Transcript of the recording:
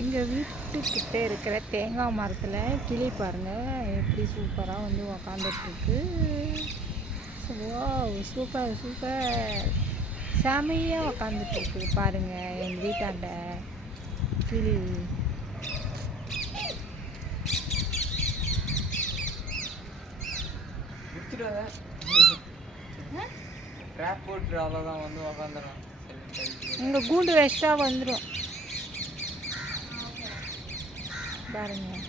எங்கள் வீட்டுக்கிட்ட இருக்கிற தேங்காய் மரத்தில் கிளி பாருங்கள் எப்படி சூப்பராக வந்து உக்காந்துட்ருக்கு. வாவ், சூப்பர் சூப்பர், செமையாக உக்காந்துட்ருக்கு பாருங்கள் எங்கள் வீட்டாண்ட கிளி. உங்கள் கூண்டு வேஸ்ட்டாக வந்துடும் பாருங்கள்.